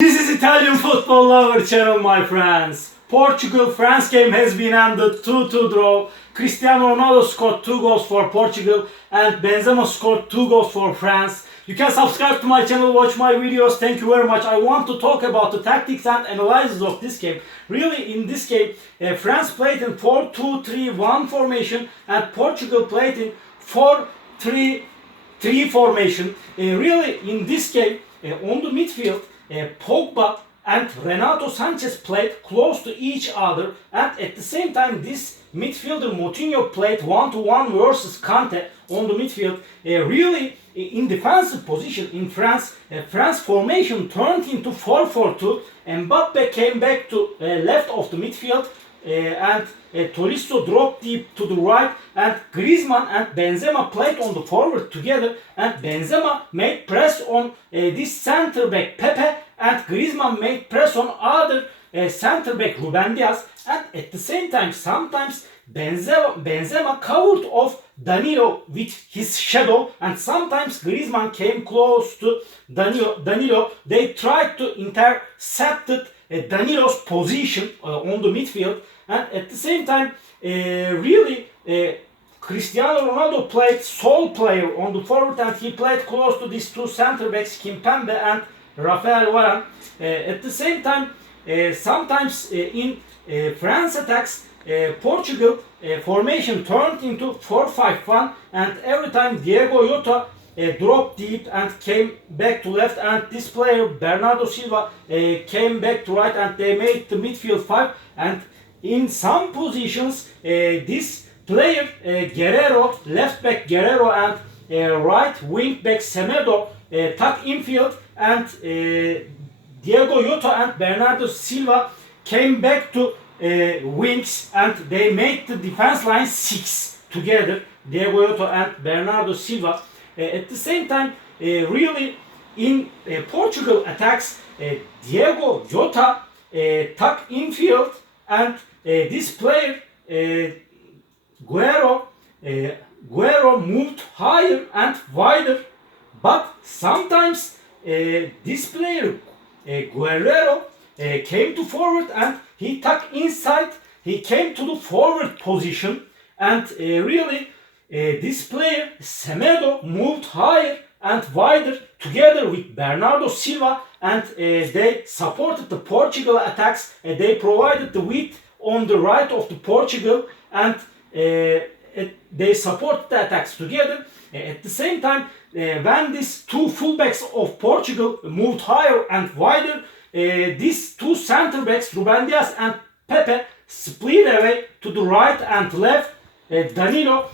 This is Italian Football Lover Channel, my friends. Portugal-France game has been ended 2-2 draw. Cristiano Ronaldo scored 2 goals for Portugal and Benzema scored 2 goals for France. You can subscribe to my channel, watch my videos. Thank you very much. I want to talk about the tactics and analysis of this game. Really, in this game, France played in 4-2-3-1 formation and Portugal played in 4-3-3 formation. Really, in this game, on the midfield, Pogba and Renato Sanchez played close to each other, and at the same time this midfielder Moutinho played 1-to-1 versus Kante on the midfield. Really in defensive position in France, France formation turned into 4-4-2. Mbappe came back to left of the midfield and Tolisso dropped deep to the right, and Griezmann and Benzema played on the forward together, and Benzema made press on this center back Pepe, and Griezmann made press on other center back Ruben Dias, and at the same time sometimes Benzema covered off Danilo with his shadow, and sometimes Griezmann came close to Danilo. They tried to intercept Danilo's position on the midfield, and at the same time Cristiano Ronaldo played sole player on the forward, and he played close to these two center backs Kimpembe and Rafael Varane. At the same time sometimes in France attacks, Portugal formation turned into 4-5-1, and every time Diego Jota dropped deep and came back to left, and this player Bernardo Silva came back to right, and they made the midfield 5. And in some positions this player Guerrero, left back Guerrero and right wing back Semedo tuck infield, and Diego Jota and Bernardo Silva came back to wings, and they made the defense line 6 together, Diego Jota and Bernardo Silva. At the same time, really in Portugal attacks, Diego Jota tuck infield, and this player Guerrero moved higher and wider, but sometimes this player Guerrero came to forward and he tucked inside. He came to the forward position, and really this player Semedo moved higher and wider together with Bernardo Silva, and they supported the Portugal attacks. They provided the width on the right of the Portugal, and they supported the attacks together. At the same time, when these two fullbacks of Portugal moved higher and wider, these two center backs Ruben Dias and Pepe split away to the right and left. Danilo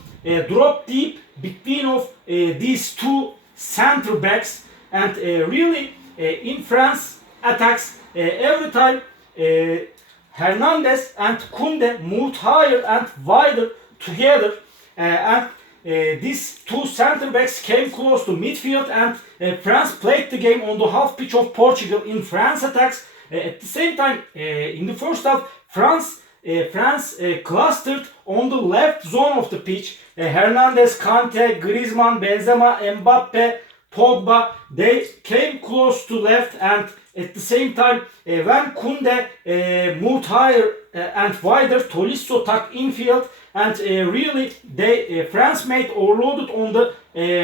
dropped deep between of these two center backs, and really in France attacks, every time Hernandez and Koundé moved higher and wider together, and these two center backs came close to midfield, and France played the game on the half pitch of Portugal in France attacks. At the same time, in the first half, France clustered on the left zone of the pitch. Hernandez, Kante, Griezmann, Benzema, Mbappe, Pogba, they came close to left, and at the same time when Koundé moved higher and wider, Tolisso tucked infield, and really France made overloaded on the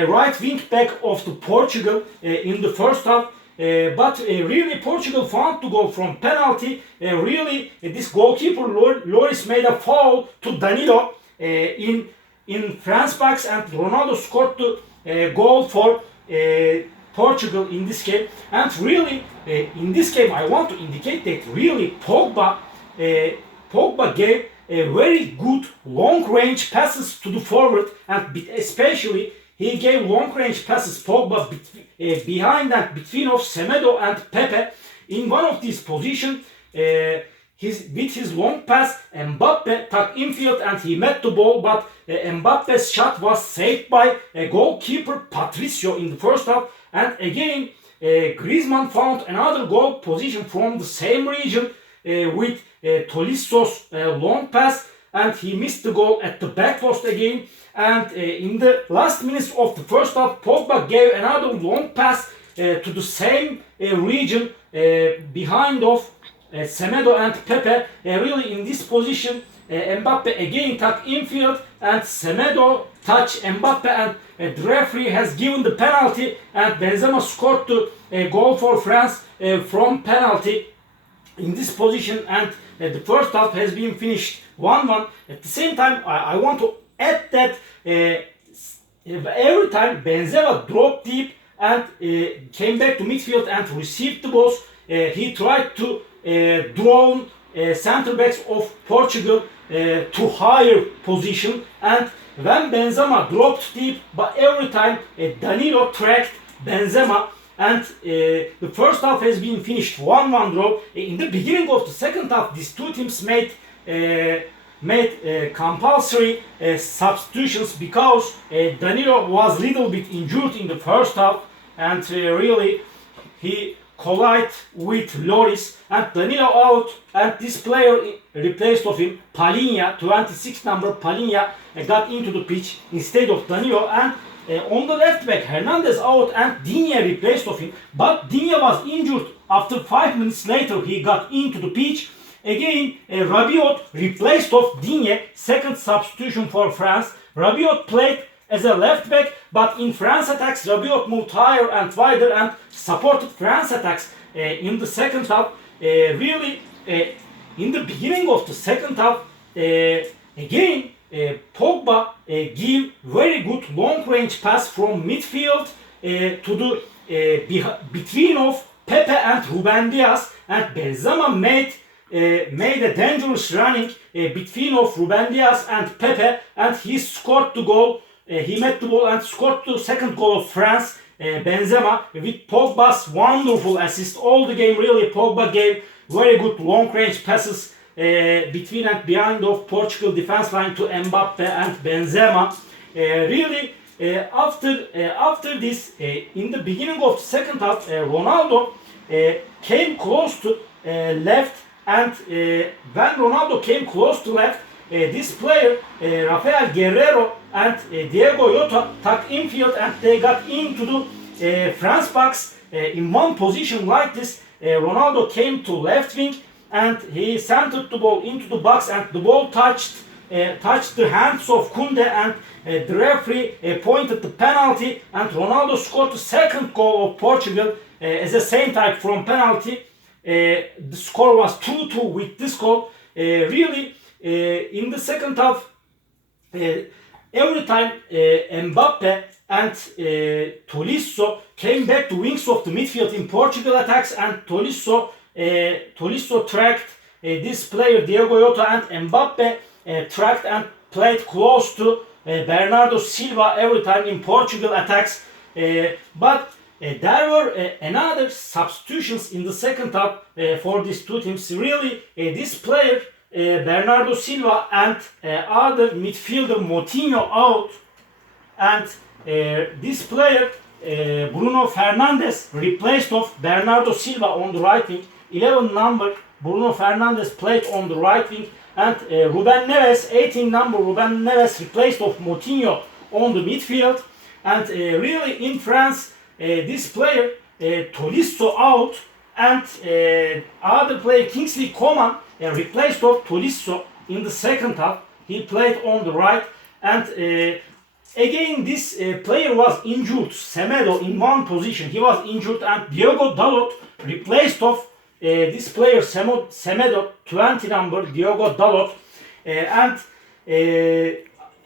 right wing back of the Portugal in the first half. But really Portugal found to go from penalty. Really this goalkeeper Lloris made a foul to Danilo in France box, and Ronaldo scored the goal for Portugal in this game. And really in this game I want to indicate that really Pogba gave very good long range passes to the forward, and especially he gave long range passes Pogba behind and between of Semedo and Pepe. In one of these positions, with his long pass, Mbappe tucked infield and he met the ball, but Mbappe's shot was saved by goalkeeper Patricio in the first half. And again, Griezmann found another goal position from the same region with Tolisso's long pass, and he missed the goal at the back post again. And in the last minutes of the first half, Pogba gave another long pass to the same region behind of Semedo and Pepe. Really in this position, Mbappe again tuck infield and Semedo touch Mbappe, and the referee has given the penalty, and Benzema scored the goal for France from penalty in this position, and the first half has been finished 1-1. At the same time, I want to add that every time Benzema dropped deep and came back to midfield and received the balls, he tried to draw center backs of Portugal to higher position, and when Benzema dropped deep, but every time Danilo tracked Benzema, and the first half has been finished 1-1 draw. In the beginning of the second half, these two teams made compulsory substitutions because Danilo was a little bit injured in the first half, and really he collided with Lloris, and Danilo out, and this player replaced of him, Palhinha, 26 number Palhinha, got into the pitch instead of Danilo, and on the left back Hernandez out and Digne replaced of him, but Digne was injured. After 5 minutes later he got into the pitch. Again Rabiot replaced of Digne, second substitution for France. Rabiot played as a left back, but in France attacks Rabiot moved higher and wider and supported France attacks in the second half. Really in the beginning of the second half, again Pogba give very good long range pass from midfield to the between of Pepe and Ruben Dias, and Benzema made a dangerous running between of Ruben Dias and Pepe, and he scored the goal. He met the ball and scored the second goal of France. Benzema with Pogba's wonderful assist. All the game really Pogba gave very good long range passes between and behind of Portugal defense line to Mbappe and Benzema. Really after this, in the beginning of the second half, Ronaldo came close to left, and when Ronaldo came close to left, this player Rafael Guerreiro and Diego Jota tucked infield, and they got into the France box in one position like this. Ronaldo came to left wing and he centered the ball into the box, and the ball touched the hands of Koundé, and the referee pointed the penalty, and Ronaldo scored the second goal of Portugal as a same type from penalty. The score was 2-2 with this goal. Really in the second half, every time Mbappe and Tolisso came back to wings of the midfield in Portugal attacks, and Tolisso tracked this player Diego Jota, and Mbappe tracked and played close to Bernardo Silva every time in Portugal attacks. But there were another substitutions in the second half for these two teams. Really, this player Bernardo Silva and other midfielder Moutinho out, and this player Bruno Fernandes replaced of Bernardo Silva on the right wing. 11 number Bruno Fernandes played on the right wing, and Ruben Neves, 18 number Ruben Neves replaced of Moutinho on the midfield. And really in France, this player Tolisso out, and other player Kingsley Coman replaced of Tolisso in the second half. He played on the right, and again this player was injured. Semedo in one position, he was injured, and Diogo Dalot replaced of this player Semedo, 20 number Diogo Dalot. And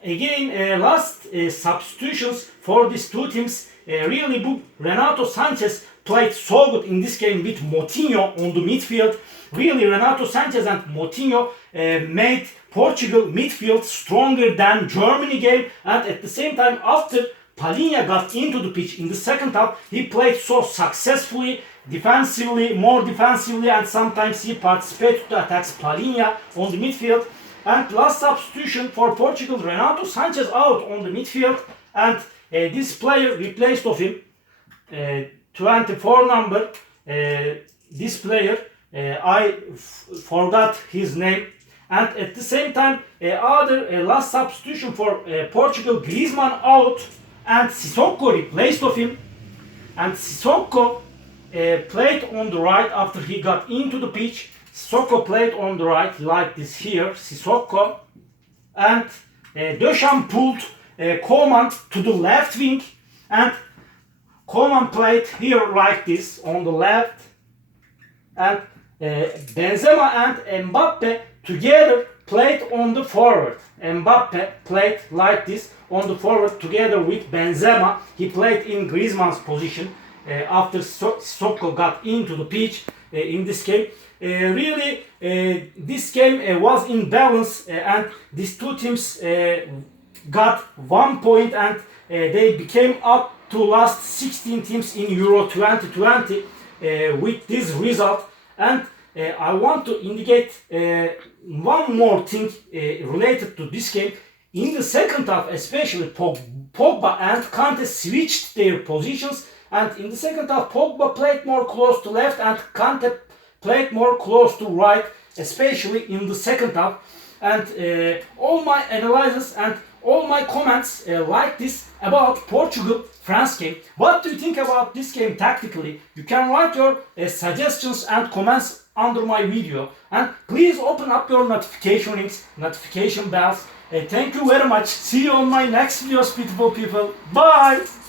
again last substitutions for these two teams. Really Renato Sanchez played so good in this game with Moutinho on the midfield. Really Renato Sanchez and Moutinho made Portugal midfield stronger than Germany game, and at the same time after Palhinha got into the pitch in the second half, he played so successfully, defensively, more defensively, and sometimes he participated to attacks Palhinha on the midfield. And last substitution for Portugal, Renato Sanchez out on the midfield, and this player replaced of him, 24 number, this player, I forgot his name. And at the same time, other last substitution for Portugal, Griezmann out, and Sissoko replaced of him. And Sissoko played on the right after he got into the pitch. Sissoko played on the right like this here, Sissoko. And Deschamps pulled Coman to the left wing, and Coman played here like this on the left, and Benzema and Mbappe together played on the forward. Mbappe played like this on the forward together with Benzema. He played in Griezmann's position after Sissoko got into the pitch in this game. Really, this game was in balance, and these two teams got 1 point, and they became up to last 16 teams in Euro 2020 with this result. And I want to indicate one more thing related to this game. In the second half, especially Pogba and Kante switched their positions, and in the second half Pogba played more close to left and Kante played more close to right, especially in the second half. And all my analysis and all my comments like this about Portugal-France game. What do you think about this game tactically? You can write your suggestions and comments under my video. And please open up your notification links, notification bells. Thank you very much. See you on my next videos, beautiful people. Bye!